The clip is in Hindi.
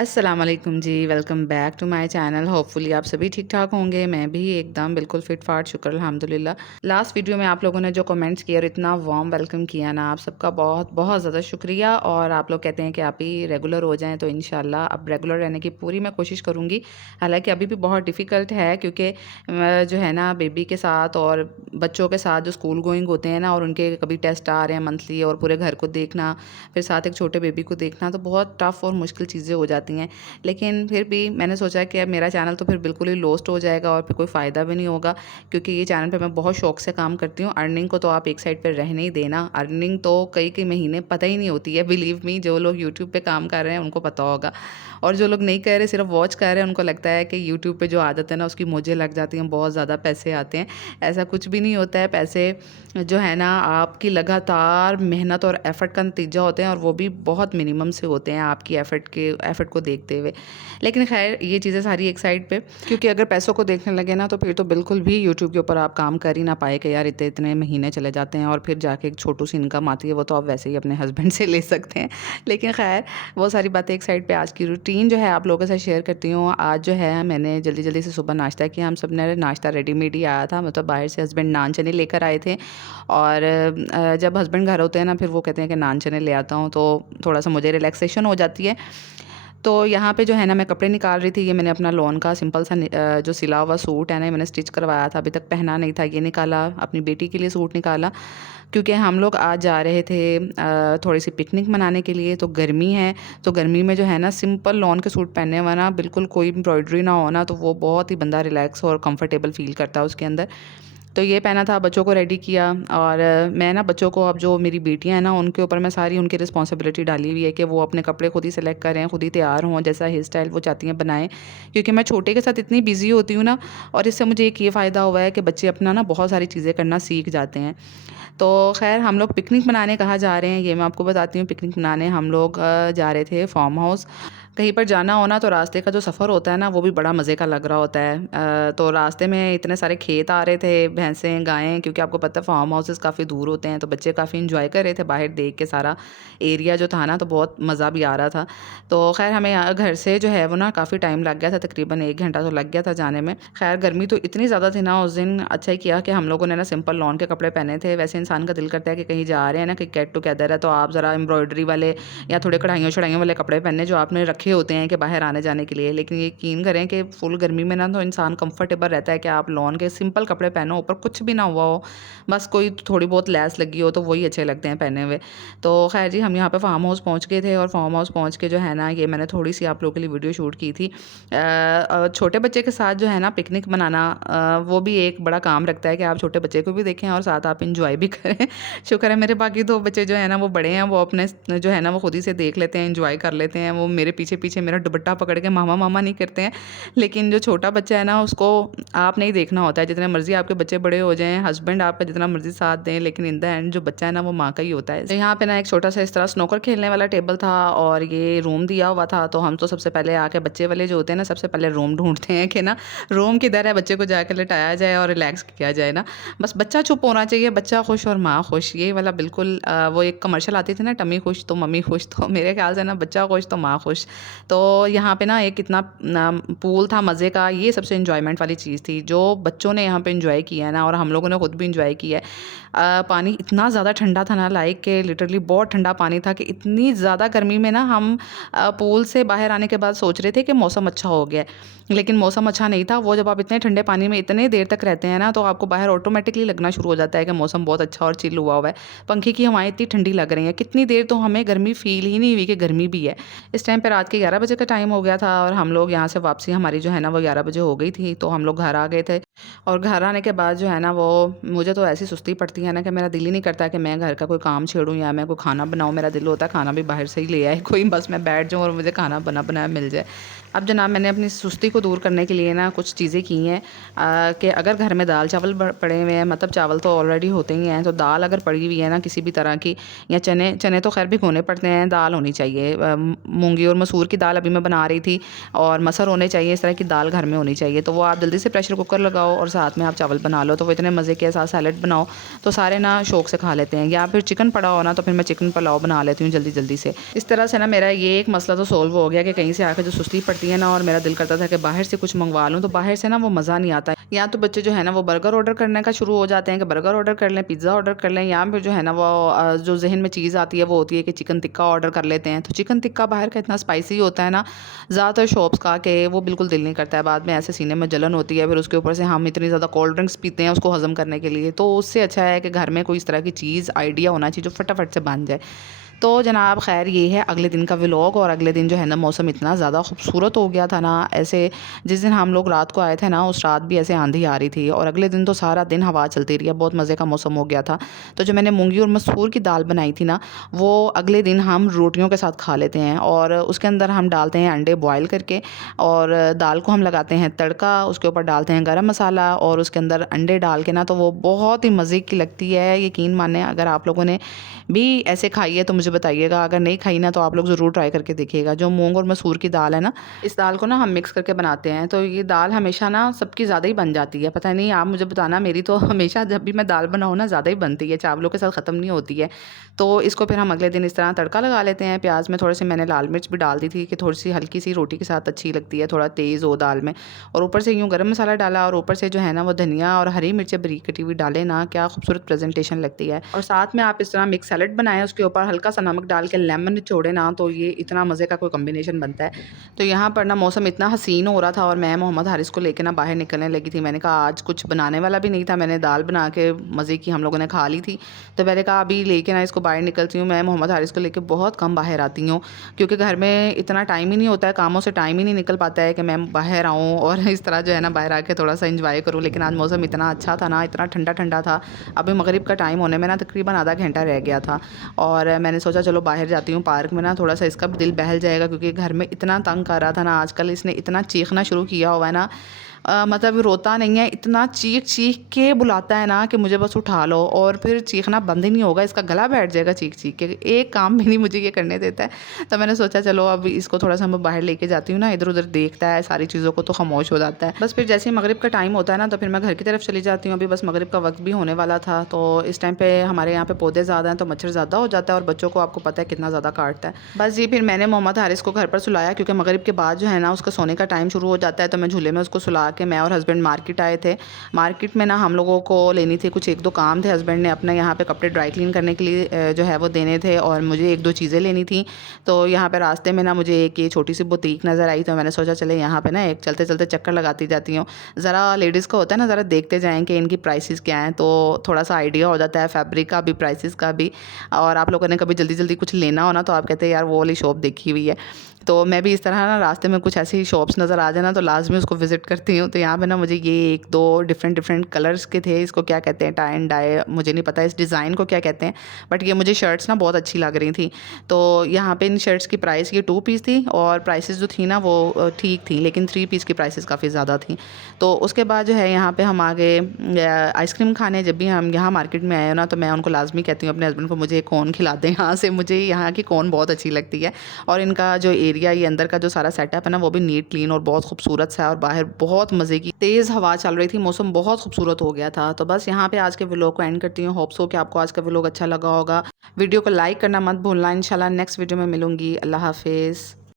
अस्सलाम वालेकुम जी, welcome back to my channel. Hopefully आप सभी ठीक-ठाक होंगे। मैं भी एकदम बिल्कुल फिट-फाट, शुक्र अल्हम्दुलिल्लाह। लास्ट वीडियो में आप लोगों ने जो कमेंट्स किए और इतना वार्म वेलकम किया ना, आप सबका बहुत-बहुत ज़्यादा शुक्रिया। और आप लोग कहते हैं कि आप ही रेगुलर हो जाएँ, तो इंशाल्लाह अब रेगुलर रहने की पूरी मैं कोशिश करूँगी। हालाँकि अभी भी बहुत डिफ़िकल्ट है, क्योंकि जो है ना बेबी के साथ और बच्चों के साथ जो स्कूल गोइंग होते हैं ना, और उनके कभी टेस्ट आ रहे हैं मंथली, और पूरे घर को देखना, फिर साथ एक छोटे बेबी को देखना, तो बहुत टफ़ और मुश्किल चीज़ें हो जाती हैं। लेकिन फिर भी मैंने सोचा कि अब मेरा चैनल तो फिर बिल्कुल ही लॉस्ट हो जाएगा और फिर कोई फ़ायदा भी नहीं होगा, क्योंकि ये चैनल पे मैं बहुत शौक से काम करती हूँ। अर्निंग को तो आप एक साइड पे रहने ही देना, अर्निंग तो कई-कई महीने पता ही नहीं होती है। बिलीव मी, जो लोग यूट्यूब पे काम कर रहे हैं उनको पता होगा, और जो लोग नहीं कर रहे, सिर्फ वॉच कर रहे हैं, उनको लगता है कि यूट्यूब पे जो आदत है ना उसकी मौजें लग जाती हैं, बहुत ज़्यादा पैसे आते हैं। ऐसा कुछ भी नहीं होता है। पैसे जो है ना आपकी लगातार मेहनत और एफ़र्ट का नतीजा होते हैं, और वो भी बहुत मिनिमम से होते हैं आपकी एफ़र्ट को देखते हुए। लेकिन ख़ैर, ये चीज़ें सारी एक साइड पे, क्योंकि अगर पैसों को देखने लगे ना, तो फिर तो बिल्कुल भी यूट्यूब के ऊपर आप काम कर ही ना पाए कि यार इतने-इतने महीने चले जाते हैं और फिर जाके एक छोटी-सी इनकम आती है, वो तो आप वैसे ही अपने हस्बैंड से ले सकते हैं। लेकिन ख़ैर, वो सारी बातें एक साइड पे, आज की रूटीन जो है आप लोगों के साथ शेयर करती हूँ। आज जो है मैंने जल्दी-जल्दी से सुबह नाश्ता किया। हम सब ने नाश्ता रेडीमेड ही आया था, मतलब बाहर से हस्बैंड नान चने लेकर आए थे। और जब हस्बैंड घर होते हैं ना, फिर वो कहते हैं कि नान चने ले आता हूँ, तो थोड़ा-सा मुझे रिलैक्सेशन हो जाती है। तो यहाँ पे जो है ना मैं कपड़े निकाल रही थी। ये मैंने अपना लॉन का सिंपल सा जो सिला हुआ सूट है ना, ये मैंने स्टिच करवाया था, अभी तक पहना नहीं था। ये निकाला, अपनी बेटी के लिए सूट निकाला, क्योंकि हम लोग आज जा रहे थे थोड़ी-सी पिकनिक मनाने के लिए। तो गर्मी है, तो गर्मी में जो है ना सिंपल लॉन के सूट पहनने हुआ ना, बिल्कुल कोई एम्ब्रॉयडरी ना हो ना, तो वो बहुत ही बंदा रिलैक्स और कंफर्टेबल फ़ील करता है उसके अंदर। तो ये पहना था, बच्चों को रेडी किया। और मैं ना बच्चों को, अब जो मेरी बेटियाँ हैं ना, उनके ऊपर मैं सारी उनकी रिस्पॉन्सिबिलिटी डाली हुई है कि वो अपने कपड़े खुद ही सेलेक्ट करें, खुद ही तैयार हों, जैसा हेयर स्टाइल वो चाहती हैं बनाएँ। क्योंकि मैं छोटे के साथ इतनी बिज़ी होती हूँ ना, और इससे मुझे एक ये फ़ायदा हुआ है कि बच्चे अपना ना बहुत सारी चीज़ें करना सीख जाते हैं। तो ख़ैर, हम लोग पिकनिक मनाने कहाँ जा रहे हैं, ये मैं आपको बताती हूँ। पिकनिक मनाने हम लोग जा रहे थे फार्म हाउस। कहीं पर जाना हो ना, तो रास्ते का जो सफ़र होता है ना, वो भी बड़ा मज़े का लग रहा होता है। तो रास्ते में इतने सारे खेत आ रहे थे, भैंसें, गायें, क्योंकि आपको पता है फार्म हाउसेस काफ़ी दूर होते हैं, तो बच्चे काफ़ी एंजॉय कर रहे थे बाहर देख के सारा एरिया जो था ना, तो बहुत मज़ा भी आ रहा था। तो ख़ैर, हमें घर से जो है वो ना काफ़ी टाइम लग गया था, तकरीबन 1 घंटा तो लग गया था जाने में। ख़ैर, गर्मी तो इतनी ज़्यादा थी ना उस दिन, अच्छा ही किया कि हम लोगों ने ना सिंपल लॉन के कपड़े पहने थे। वैसे इंसान का दिल करता है कि कहीं जा रहे हैं ना, कि गेट टुगेदर है, तो आप ज़रा एम्ब्रॉयडरी वाले या थोड़े कढ़ाइयों-शढ़ाइयों वाले कपड़े पहने, जो आपने रखे होते हैं कि बाहर आने-जाने के लिए। लेकिन यकीन करें कि फुल गर्मी में ना, तो इंसान कंफर्टेबल रहता है कि आप लॉन के सिंपल कपड़े पहनो, ऊपर कुछ भी ना हुआ हो, बस कोई थोड़ी बहुत लैस लगी हो, तो वही अच्छे लगते हैं पहने हुए। तो ख़ैर जी, हम यहाँ पे फार्म हाउस पहुँच गए थे, और फार्म हाउस पहुँच के जो है ना, ये मैंने थोड़ी-सी आप लोगों के लिए वीडियो शूट की थी। छोटे बच्चे के साथ जो है ना पिकनिक मनाना, वो भी एक बड़ा काम रखता है कि आप छोटे बच्चे को भी देखें और साथ आप एन्जॉय भी करें। शुक्र है मेरे बाकी 2 बच्चे जो है ना वो बड़े हैं, वो अपने जो है ना वो खुद ही से देख लेते हैं, एन्जॉय कर लेते हैं। वो मेरे पीछे-पीछे मेरा दुपट्टा पकड़ के मामा, मामा नहीं करते हैं। लेकिन जो छोटा बच्चा है ना, उसको आप नहीं देखना होता है। जितने मर्ज़ी आपके बच्चे बड़े हो जाएँ, हस्बैंड आपका जितना मर्ज़ी साथ दें, लेकिन इन द एंड जो बच्चा है ना वो माँ का ही होता है। तो यहाँ पे ना एक छोटा-सा इस तरह स्नूकर खेलने वाला टेबल था, और ये रूम दिया हुआ था। तो हम तो सबसे पहले आके, बच्चे वाले जो होते हैं ना, सबसे पहले रूम ढूँढते हैं कि ना रूम किधर है, बच्चे को जाके लिटाया जाए और रिलैक्स किया जाए ना। बस बच्चा चुप होना चाहिए, बच्चा खुश और माँ खुश, ये वाला बिल्कुल वो एक कमर्शियल आती थी ना, टमी खुश तो मम्मी खुश, तो मेरे ख्याल से ना बच्चा खुश तो माँ खुश। तो यहाँ पे ना एक इतना पूल था मज़े का, ये सबसे एन्जॉयमेंट वाली चीज़ थी, जो बच्चों ने यहाँ पे एन्जॉय किया है ना, और हम लोगों ने खुद भी एन्जॉय किया है। पानी इतना ज़्यादा ठंडा था ना, लाइक के लिटरली बहुत ठंडा पानी था, कि इतनी ज़्यादा गर्मी में ना हम पूल से बाहर आने के बाद सोच रहे थे कि मौसम अच्छा हो गया है। लेकिन मौसम अच्छा नहीं था। वो जब आप इतने ठंडे पानी में इतने देर तक रहते हैं ना, तो आपको बाहर ऑटोमेटिकली लगना शुरू हो जाता है कि मौसम बहुत अच्छा और चिल हुआ हुआ है। पंखे की हवाएँ इतनी ठंडी लग रही हैं, कितनी देर तो हमें गर्मी फ़ील ही नहीं हुई कि गर्मी भी है। इस टाइम पे रात के 11 बजे का टाइम हो गया था, और हम लोग यहाँ से वापसी हमारी जो है ना वो 11 बजे हो गई थी, तो हम लोग घर आ गए थे। और घर आने के बाद जो है ना, वो मुझे तो ऐसी सुस्ती पड़ती है ना, कि मेरा दिल ही नहीं करता कि मैं घर का कोई काम छेड़ूँ या मैं कोई खाना बनाऊँ। मेरा दिल होता है खाना भी बाहर से ही ले आए कोई, बस मैं बैठ जाऊँ और मुझे खाना बना बनाया मिल जाए। अब जनाब, मैंने अपनी सुस्ती को दूर करने के लिए ना कुछ चीज़ें की हैं, कि अगर घर में दाल चावल पड़े हुए हैं, मतलब चावल तो ऑलरेडी होते ही हैं, तो दाल अगर पड़ी हुई है ना किसी भी तरह की, या चने चने तो खैर भिगोने पड़ते हैं, दाल होनी चाहिए। मूंगी और मसूर की दाल अभी मैं बना रही थी, और मसर होने चाहिए, इस तरह की दाल घर में होनी चाहिए। तो वो आप जल्दी से प्रेशर कुकर लगाओ, खाओ और साथ में आप चावल बना लो, तो वो इतने मज़े के साथ सैलड बनाओ तो सारे ना शौक से खा लेते हैं। या फिर चिकन पड़ा हो ना तो फिर मैं चिकन पुलाव बना लेती हूँ जल्दी जल्दी से। इस तरह से ना मेरा ये एक मसला तो सोल्व हो गया कि कहीं से आकर जो सुस्ती पड़ती है ना और मेरा दिल करता था कि बाहर से कुछ मंगवा लूँ, तो बाहर से ना वो मज़ा नहीं आता। या तो बच्चे जो है ना वो बर्गर ऑर्डर करने का शुरू हो जाते हैं कि बर्गर ऑर्डर कर लें, पिज़्ज़ा ऑर्डर कर लें, या फिर जो है ना वो जो ज़हन में चीज़ आती है वो होती है कि चिकन टिक्का ऑर्डर कर लेते हैं। तो चिकन टिक्का बाहर का इतना स्पाइसी होता है ना ज़्यादातर शॉप्स का, कि वो बिल्कुल दिल नहीं करता है। बाद में ऐसे सीने में जलन होती है, फिर उसके ऊपर से हम इतनी ज़्यादा कोल्ड ड्रिंक्स पीते हैं उसको हज़म करने के लिए। तो उससे अच्छा है कि घर में कोई इस तरह की चीज़ आइडिया होना चाहिए जो फटाफट से बन जाए। तो जनाब खैर ये है अगले दिन का व्लॉग। और अगले दिन जो है ना मौसम इतना ज़्यादा खूबसूरत हो गया था ना, ऐसे जिस दिन हम लोग रात को आए थे ना उस रात भी ऐसे आंधी आ रही थी, और अगले दिन तो सारा दिन हवा चलती रही है, बहुत मज़े का मौसम हो गया था। तो जो मैंने मूंगी और मसूर की दाल बनाई थी ना, वो अगले दिन हम रोटियों के साथ खा लेते हैं। और उसके अंदर हम डालते हैं अंडे बॉयल करके, और दाल को हम लगाते हैं तड़का, उसके ऊपर डालते हैं गरम मसाला, और उसके अंदर अंडे डाल के ना तो वो बहुत ही मज़े की लगती है। यकीन माने अगर आप लोगों ने भी ऐसे खाई है तो मुझे बताइएगा, अगर नहीं खाई ना तो आप लोग ज़रूर ट्राई करके देखिएगा। जो मूंग और मसूर की दाल है ना, इस दाल को ना हम मिक्स करके बनाते हैं, तो ये दाल हमेशा ना सबकी ज़्यादा ही बन जाती है। पता नहीं, आप मुझे बताना, मेरी तो हमेशा जब भी मैं दाल बनाऊँ ना ज़्यादा ही बनती है, चावलों के साथ ख़त्म नहीं होती है। तो इसको फिर हम अगले दिन इस तरह तड़का लगा लेते हैं। प्याज में थोड़ी सी मैंने लाल मिर्च भी डाल दी थी कि थोड़ी सी हल्की सी रोटी के साथ अच्छी लगती है, थोड़ा तेज़ हो दाल में। और ऊपर से यूँ गरम मसाला डाला, और ऊपर से जो है ना वो धनिया और हरी मिर्चें बारीक कटी हुई डालें ना, क्या खूबसूरत प्रेजेंटेशन लगती है। और साथ में आप इस तरह मिक्स सैलड बनाएं, उसके ऊपर हल्का सा नमक डाल के लेमन निचोड़े ना, तो ये इतना मज़े का कोई कॉम्बिनेशन बनता है। तो यहाँ पर ना मौसम इतना हसीन हो रहा था और मैं मोहम्मद हारिस को लेके ना बाहर निकलने लगी थी। मैंने कहा आज कुछ बनाने वाला भी नहीं था, मैंने दाल बना के मज़े की हम लोगों ने खा ली थी। तो मैंने कहा अभी लेके ना इसको बाहर निकलती हूँ। मैं मोहम्मद हारिस को लेके बहुत कम बाहर आती हूँ, क्योंकि घर में इतना टाइम ही नहीं होता है, कामों से टाइम ही नहीं निकल पाता है कि मैं बाहर आऊँ और इस तरह जो है ना बाहर आके थोड़ा सा इंजॉय करूँ। लेकिन आज मौसम इतना अच्छा था ना, इतना ठंडा ठंडा था। अभी मगरिब का टाइम होने में ना तकरीबन आधा घंटा रह गया था, और मैंने सोचा चलो बाहर जाती हूँ पार्क में ना, थोड़ा सा इसका भी दिल बहल जाएगा, क्योंकि घर में इतना तंग कर रहा था ना। आजकल इसने इतना चीखना शुरू किया हुआ है ना, मतलब रोता नहीं है, इतना चीख चीख के बुलाता है ना कि मुझे बस उठा लो, और फिर चीखना बंद ही नहीं होगा, इसका गला बैठ जाएगा चीख चीख के, एक काम भी नहीं मुझे ये करने देता है। तो मैंने सोचा चलो अब इसको थोड़ा सा मैं बाहर लेके जाती हूँ ना, इधर उधर देखता है सारी चीज़ों को तो खामोश हो जाता है। बस फिर जैसे ही मगरिब का टाइम होता है ना तो फिर मैं घर की तरफ चली जाती हूँ। अभी बस मगरिब का वक्त भी होने वाला था, तो इस टाइम पे हमारे यहाँ पे पौधे ज़्यादा हैं तो मच्छर ज़्यादा हो जाता है, और बच्चों को आपको पता है कितना ज़्यादा काटता है। बस जी फिर मैंने मोहम्मद हारिस को घर पर सुलाया, क्योंकि मगरिब के बाद जो है ना उसका सोने का टाइम शुरू हो जाता है। तो मैं झूले में उसको सुला के मैं और हस्बैंड मार्केट आए थे। मार्केट में ना हम लोगों को लेनी थी कुछ एक दो काम थे, हस्बैंड ने अपने यहाँ पे कपड़े ड्राई क्लीन करने के लिए जो है वो देने थे, और मुझे एक दो चीज़ें लेनी थी। तो यहाँ पे रास्ते में ना मुझे एक ये छोटी सी बुटीक नज़र आई, तो मैंने सोचा चले यहाँ पे ना एक चलते चलते चक्कर लगाती जाती हूँ। ज़रा लेडीज़ को होता है ना, ज़रा देखते जाएँ कि इनकी प्राइसेस क्या हैं, तो थोड़ा सा आइडिया हो जाता है फैब्रिक का भी, प्राइसेस का भी। और आप लोगों ने कभी जल्दी जल्दी कुछ लेना हो ना तो आप कहते हैं यार वो वाली शॉप देखी हुई है। तो मैं भी इस तरह ना रास्ते में कुछ ऐसी शॉप्स नज़र आ जाए ना तो लाजमी उसको विज़िट करती हूँ। तो यहाँ पे ना मुझे ये एक दो डिफरेंट कलर्स के थे, इसको क्या कहते हैं, टाई एंड डाई, मुझे नहीं पता इस डिज़ाइन को क्या कहते हैं, बट ये मुझे शर्ट्स ना बहुत अच्छी लग रही थी। तो यहाँ पे इन शर्ट्स की प्राइस ये 2 पीस थी, और प्राइसेस जो थी ना वो ठीक थी, लेकिन 3 पीस की प्राइसेस काफ़ी ज़्यादा थी। तो उसके बाद जो है यहाँ पे हम आ गए आइसक्रीम खाने। जब भी हम यहाँ मार्केट में आए हो ना तो मैं उनको लाजमी कहती हूँ अपने हस्बैंड को मुझे कोन खिला दें यहाँ से, मुझे यहाँ की कोन बहुत अच्छी लगती है। और इनका जो एरिया, ये अंदर का जो सारा सेटअप है ना वो भी नीट क्लीन और बहुत खूबसूरत सा है, और बाहर बहुत मज़े की तेज़ हवा चल रही थी, मौसम बहुत खूबसूरत हो गया था। तो बस यहाँ पे आज के व्लॉग को एंड करती हूँ। होप्स हो कि आपको आज का व्लॉग अच्छा लगा होगा। वीडियो को लाइक करना मत भूलना। इंशाल्लाह नेक्स्ट वीडियो में मिलूंगी। अल्लाह हाफिज़।